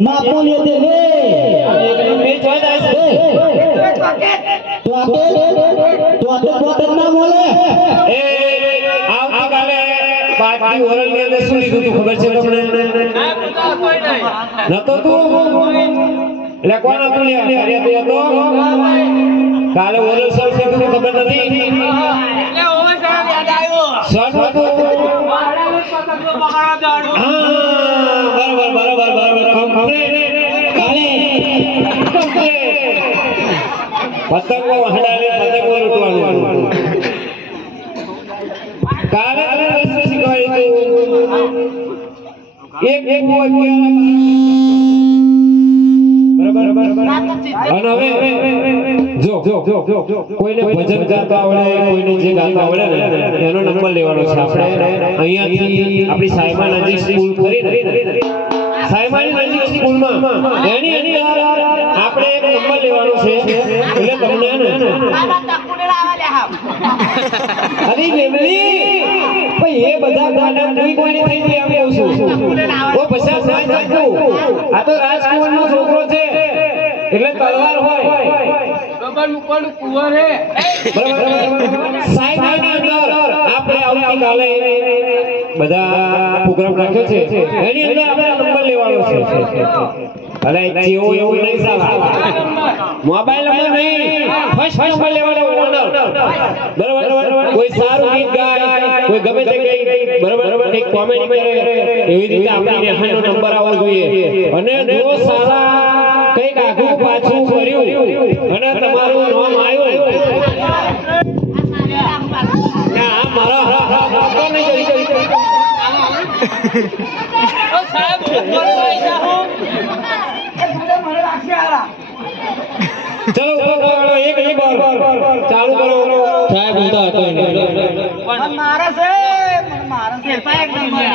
માપો લે દે લે મે જોઈ જાય તો આતે ના બોલે એ આવતીકાલે પાર્ટી ઓરલ ની અંદર શું લીધું તું ખબર છે તમને નતો તું એટલે કોણ હતું લે હરિયા તો કાલે ઓરલ સર લીધું તું ખબર નથી એટલે ઓવર સર યાદ આવ્યો સર હતું બરાબર પતંગો હડાલે પતંગો લૂટવાનું કાલે રસ્તો શીખવાડ્યું એક બરાબર અને હવે જો કોઈને ભજન ગાતા આવડે કોઈને જે ગાતા આવડે ને એનો નંબર લેવાનો છે આપણે અહીંયાથી આપણી સાયમા નજીક સ્કૂલ કરી ને સાયમાની નજીક સ્કૂલમાં એની અંદર આપણે એક નંબર લેવાનો છે એટલે તમને ને અરે બેબલી ભાઈ એ બધા ગાડા કોઈને થઈ જાય એમ કહું છું ઓ પછા ના જાતું આ તો રાજકુમારનો છોકરો છે એટલે તલવાર હોય બબર મુકવાનું કુંવર હે બરાબર સાયમાની અંદર આપણે આવતીકાલે બધા પ્રોગ્રામ રાખ્યો છે એની અંદર આપણે નંબર લેવાનો છે અલે જેવો એવું નહીં સાલા મોબાઈલ નંબર નહીં ફર્સ્ટ નંબર લેવાનો ઓનર બરાબર કોઈ સારું ગીત ગાય કોઈ ગમે તે કઈ બરાબર કઈ કોમેડી કરે એવી રીતે આપણી નેહાનો નંબર આવવો જોઈએ અને જો સાલા કઈક આગું પાછું કર્યું અને તમારું નામ આવ્યું ના મારા તો નહીં કરી ઓ સાહેબ બોલવાઈ જાઓ ચલો એક વાર ચાલુ કરો સાહેબ બોલતા હતો પણ મારા છે એક નંબર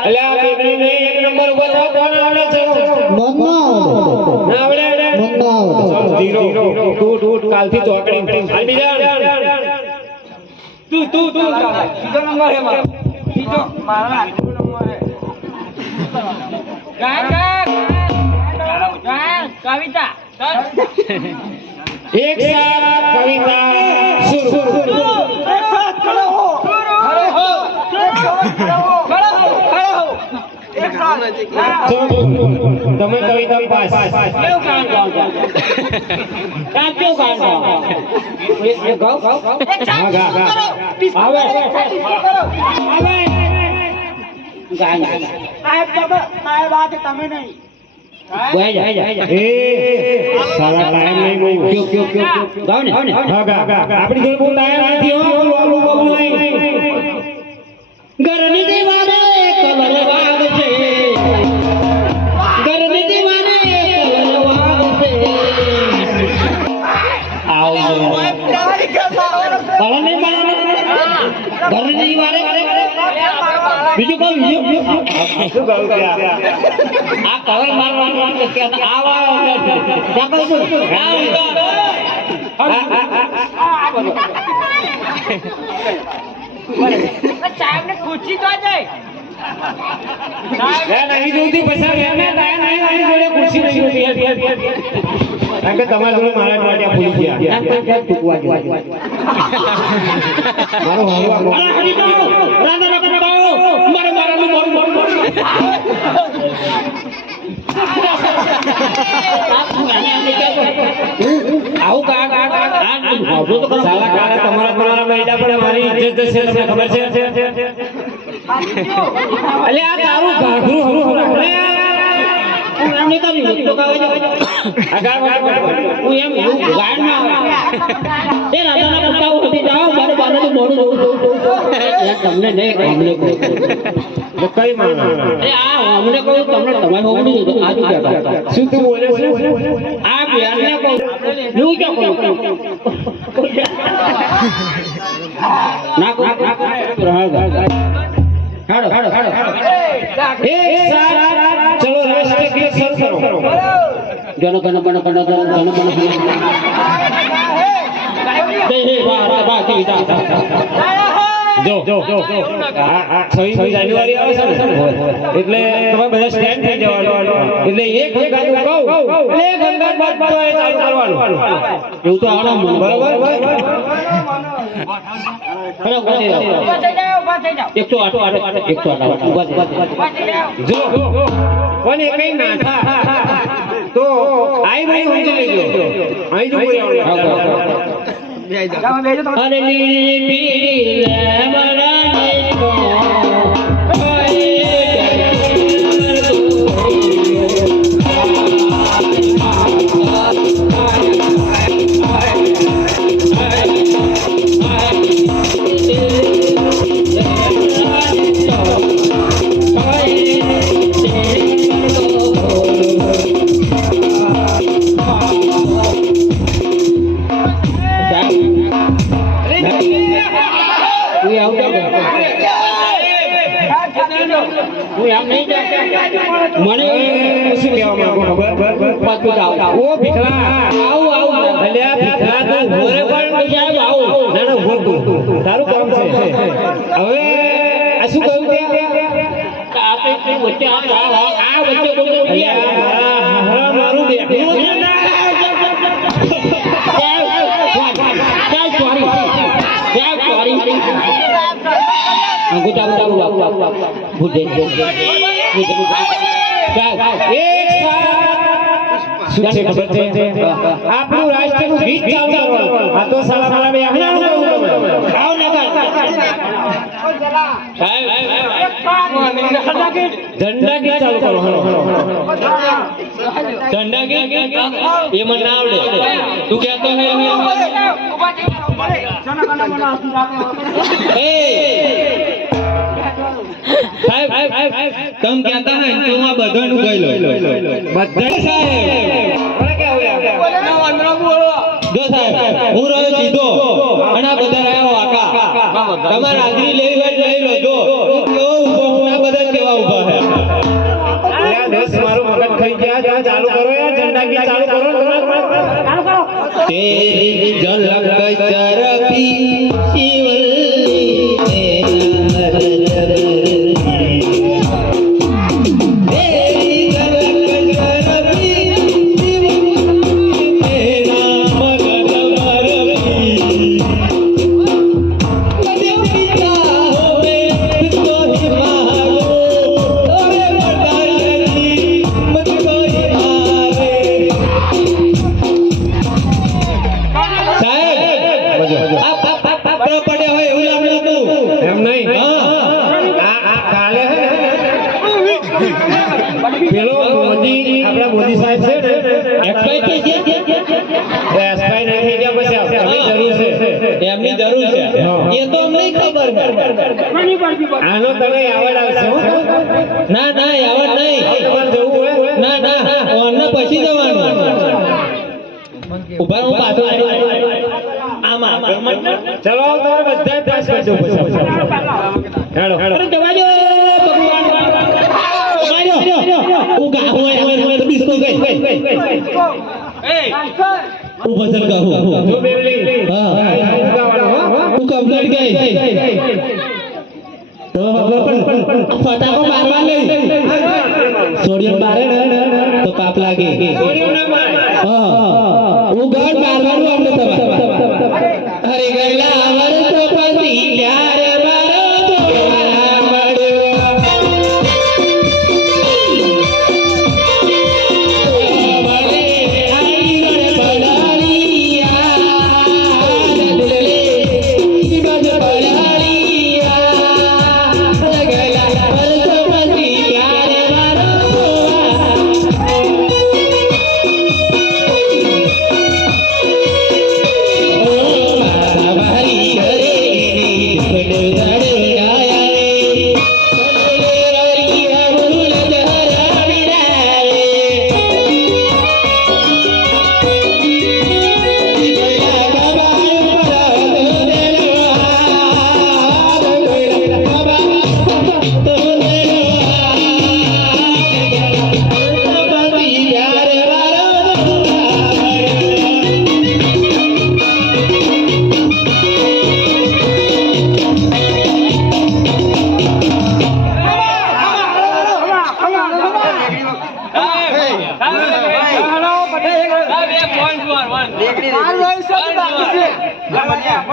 અલ્યા બેબીને એક નંબર ઉપર કોણ આવડે છે ના આવડે જીરો ટૂટ કાલથી ચોકડી હાલ બીજા તું બીજો નંબર હે મારો બીજો મારા નંબર હે કવિતા एक साथ कविता शुरू एक साथ खड़े हो एक साथ તમે કવિતા પાસ કેવું કામ ગાવ કેવું કામ ગાવ એ ગાવ એક સાથ કરો આવે આ વાત તમે નહીં સાલા ટાઈમ નહીં ક્યો ગાવ ને હા ગા આપણી જોડે બહુ ટાઈમ નથી હો બોલો નહીં ઘરની દીવારે કલર વાગશે ઘરની દીવારે કલર વાગશે આવો કલર નહીં ઘરની દીવારે બીજું કહું શું કહું કે આ કલર મારવાનું કે આવા કહું છું સાહેબ ને પૂછી તો જાય સાહેબ નહીં જોતી પૈસા એને ટાઈમ નહીં જોડે પૂછી નહીં જોતી કારણ કે તમારા જોડે મારા માટ્યા ભૂલી ગયા મારો હરવા રાધા રાધા મારે મારાનું મોરું આવું સાલા કાળે તમારા મહિના પણ મારી ઇજ્જત જશે તમને ખબર છે અલે આ તારું ઘાઘરું હરું હું એમ નહીં કરી તો ગાવે હું એમ ગાય ના એ રાધાના પતાઓ હતી જાઓ મારે બારનું મોડું તમને નહીં અમને કઈ માનો આ અમને કહું તમને તમારે હોવું આ શું તું બોલે છે આ બિહારને કહું હું ક્યાં કહું ના કહું હાડો એક સાથ ચલો રાષ્ટ્ર ગીત શરૂ કરો જન ગણ મન ગણ જય હે ભારત માતા જો આ 26 જાન્યુઆરી આવે છે ને એટલે તમે બધા સ્ટેન્ડ થઈ જવાનું એટલે એક ગાતું કહું એટલે એક અંગાત બાદ બાદ ચાલુ કરવાનું એવું તો આનો મન બરોબર અરે ઉભા થઈ જાઓ 108 ઉભા થઈ જો કોને કઈ ના થા તો આઈ ભાઈ સમજી લેજો આઈ જો કોઈ આવડે અરે લીલી પીળી લેમડાની તો મને શું કહેવા માંગો ખબર ઓ ભીખલા આવું એટલે આ ભીખલા તો ઘરે પણ સાહેબ આવું ના ના ઉભો તું તારું કામ છે હવે આ શું કહ્યું આપણે વચ્ચે આ વચ્ચે બોલો મારું બેઠું આપણું રાષ્ટ્રનું ગીત ચાલુ કરવાનું આ તો સાલા મારા બે હમણાં આવ ના ઝંડા ગીત ચાલુ કરો ઝંડા ગીત એ મને ના આવડે તું કહેતો સાહેબ તમ કહેતા હે તો આ બધાનું ગઈ લો બધા સાહેબ જો સાહેબ હું રહ્યો સીધો અને આ બધા રહ્યા વાકા તમારે હાજરી લેવી હોય લઈ લો જો કેવો ઉભો હું આ બધા કેવા ઉભા છે યાર દસ મારું મગજ ખાઈ ગયા ચાલુ કરો યાર ઝંડા ગીત ચાલુ કરો તેરી ઝલક ચરપી શિવલ્લી પેલો મોદી આપણા મોદી સાહેબ છે ને એક્સપાયર થઈ ગયા એક્સપાયર નહીં થઈ ગયા પછી આપણી જરૂર છે એમની જરૂર છે એ તો અમને ખબર આનો તમે આવડ આવશે ના ના આવડ નહીં તમારે જવું હોય ના ના ઓને પછી જવાનું ઉભા હું પાછો આમાં ચલો તમે બધા પાસ કરજો પછી હેડો અરે જવા દો ભગવાન હું ગાહો હવે તો બિસ્કો ગઈ હું ભજન ગાહું જો બેવલી હા ગાવાનો હું કમ્પ્લીટ ગઈ તો હવે પણ ફટાકો મારવા નહીં સોડિયમ મારે ને તો પાપ લાગે છોડ્યું ના માર હા હું ગણ મારવાનું અમને તમારે હરે ગયેલા વર્ષ પછી ત્યારે મારો દ્વારા મળ્યો આવજે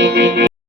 મારી